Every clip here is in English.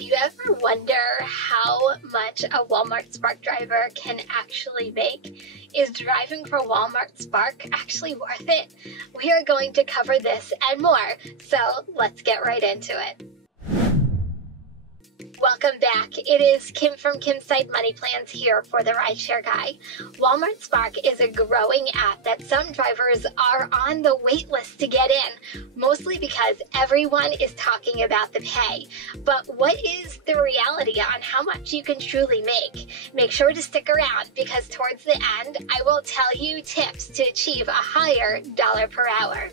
Do you ever wonder how much a Walmart Spark driver can actually make? Is driving for Walmart Spark actually worth it? We are going to cover this and more, so let's get right into it. Welcome back. It is Kim from Kim's Side Money Plans here for the RideShare Guy. Walmart Spark is a growing app that some drivers are on the wait list to get in, mostly because everyone is talking about the pay. But what is the reality on how much you can truly make? Make sure to stick around because towards the end, I will tell you tips to achieve a higher dollar per hour.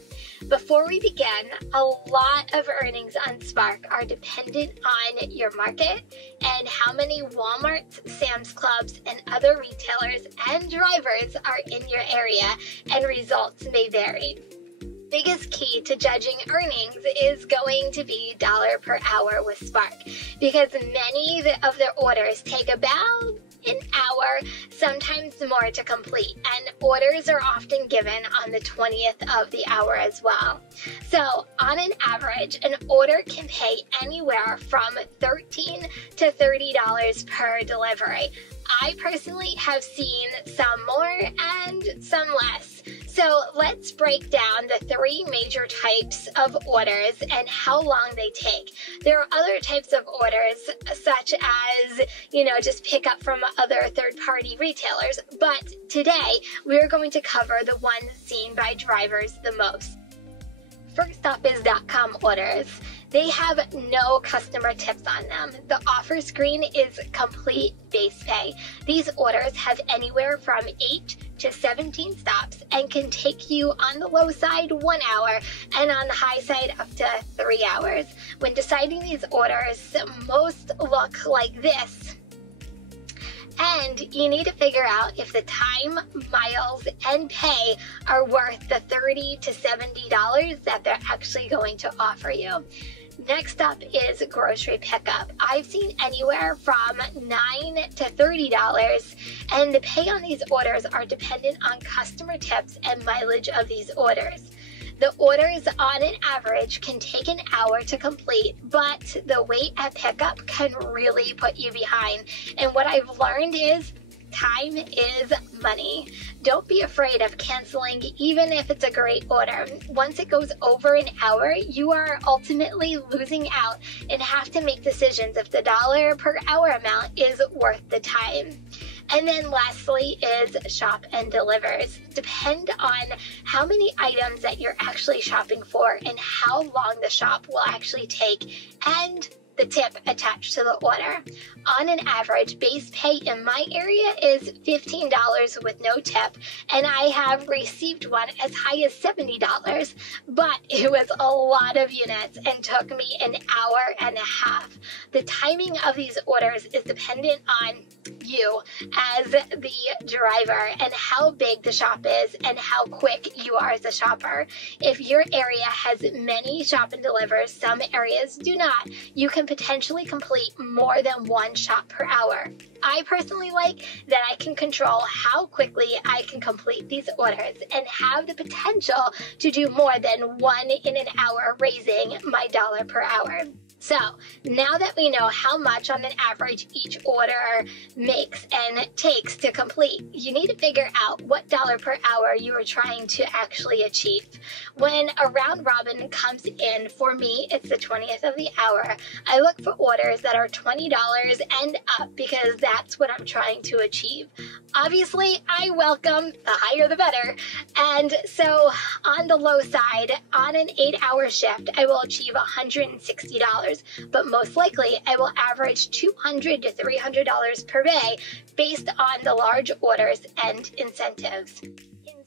Before we begin, a lot of earnings on Spark are dependent on your market and how many Walmarts, Sam's Clubs, and other retailers and drivers are in your area, and results may vary. Biggest key to judging earnings is going to be dollar per hour with Spark, because many of their orders take about an hour, sometimes more to complete, and orders are often given on the 20th of the hour as well. So on an average, an order can pay anywhere from $13 to $30 per delivery. I personally have seen some more and some less. So let's break down the three major types of orders and how long they take. There are other types of orders, such as, just pick up from other third-party retailers. But today, we're going to cover the ones seen by drivers the most. First up is Bizcom Orders. They have no customer tips on them. The offer screen is complete base pay. These orders have anywhere from 8 to 17 stops and can take you on the low side 1 hour and on the high side up to 3 hours. When deciding these orders, most look like this. And you need to figure out if the time, miles, and pay are worth the $30 to $70 that they're actually going to offer you. Next up is grocery pickup. I've seen anywhere from $9 to $30, and the pay on these orders are dependent on customer tips and mileage of these orders. The orders on an average can take an hour to complete, but the wait at pickup can really put you behind. And what I've learned is time is money. Don't be afraid of canceling even if it's a great order. Once it goes over an hour, you are ultimately losing out and have to make decisions if the dollar per hour amount is worth the time. And then lastly is shop and delivers. Depend on how many items that you're actually shopping for and how long the shop will actually take, and the tip attached to the order. On an average, base pay in my area is $15 with no tip, and I have received one as high as $70, but it was a lot of units and took me an hour and a half. The timing of these orders is dependent on you as the driver and how big the shop is and how quick you are as a shopper. If your area has many shop and delivers, some areas do not, you can potentially complete more than one shop per hour. I personally like that I can control how quickly I can complete these orders and have the potential to do more than one in an hour, raising my dollar per hour. So now that we know how much on an average each order makes and takes to complete, you need to figure out what dollar per hour you are trying to actually achieve. When a round robin comes in, for me, it's the 20th of the hour, I look for orders that are $20 and up because that's what I'm trying to achieve. Obviously, I welcome the higher the better. And so on the low side, on an 8-hour shift, I will achieve $160. But most likely, I will average $200 to $300 per day based on the large orders and incentives.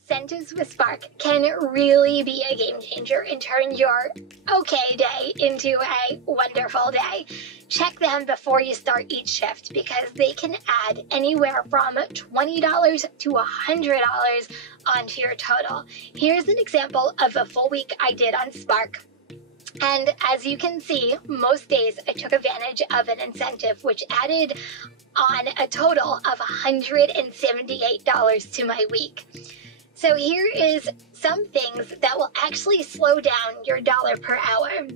Incentives with Spark can really be a game changer and turn your okay day into a wonderful day. Check them before you start each shift because they can add anywhere from $20 to $100 onto your total. Here's an example of a full week I did on Spark. And as you can see, most days I took advantage of an incentive which added on a total of $178 to my week. So here is some things that will actually slow down your dollar per hour.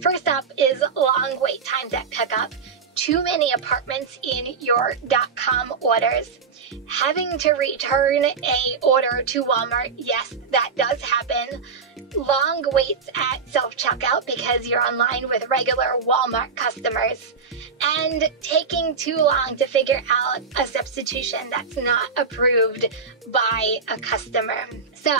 First up is long wait times at pickup. Too many apartments in your .com orders. Having to return a order to Walmart, yes, that does happen. Long waits at self-checkout because you're online with regular Walmart customers. And taking too long to figure out a substitution that's not approved by a customer. So,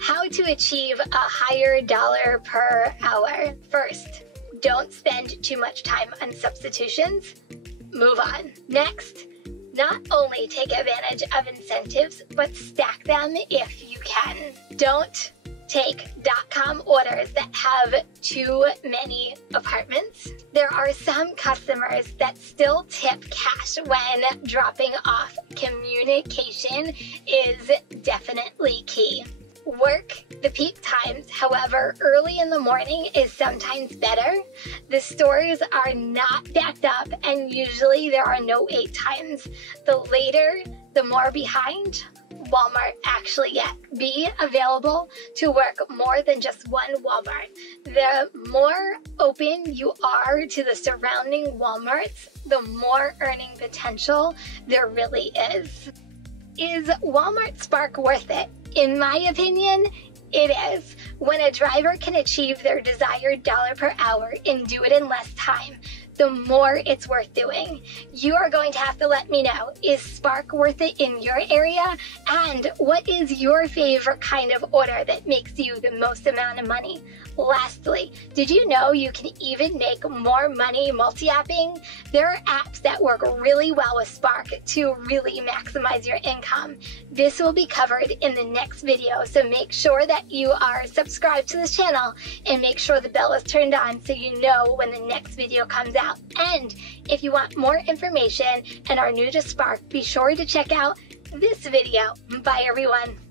how to achieve a higher dollar per hour? First, don't spend too much time on substitutions. Move on. Next, not only take advantage of incentives, but stack them if you can. Don't take .com orders that have too many apartments. There are some customers that still tip cash when dropping off. Communication is definitely key. Work the peak times, however, early in the morning is sometimes better. The stores are not backed up and usually there are no wait times. The later, the more behind Walmart actually get. Be available to work more than just one Walmart. The more open you are to the surrounding Walmarts, the more earning potential there really is. Is Walmart Spark worth it? In my opinion, it is. When a driver can achieve their desired dollar per hour and do it in less time, the more it's worth doing. You are going to have to let me know, is Spark worth it in your area? And what is your favorite kind of order that makes you the most amount of money? Lastly, did you know you can even make more money multi-apping? There are apps that work really well with Spark to really maximize your income. This will be covered in the next video, so make sure that you are subscribed to this channel and make sure the bell is turned on so you know when the next video comes out. And if you want more information and are new to Spark, be sure to check out this video. Bye everyone.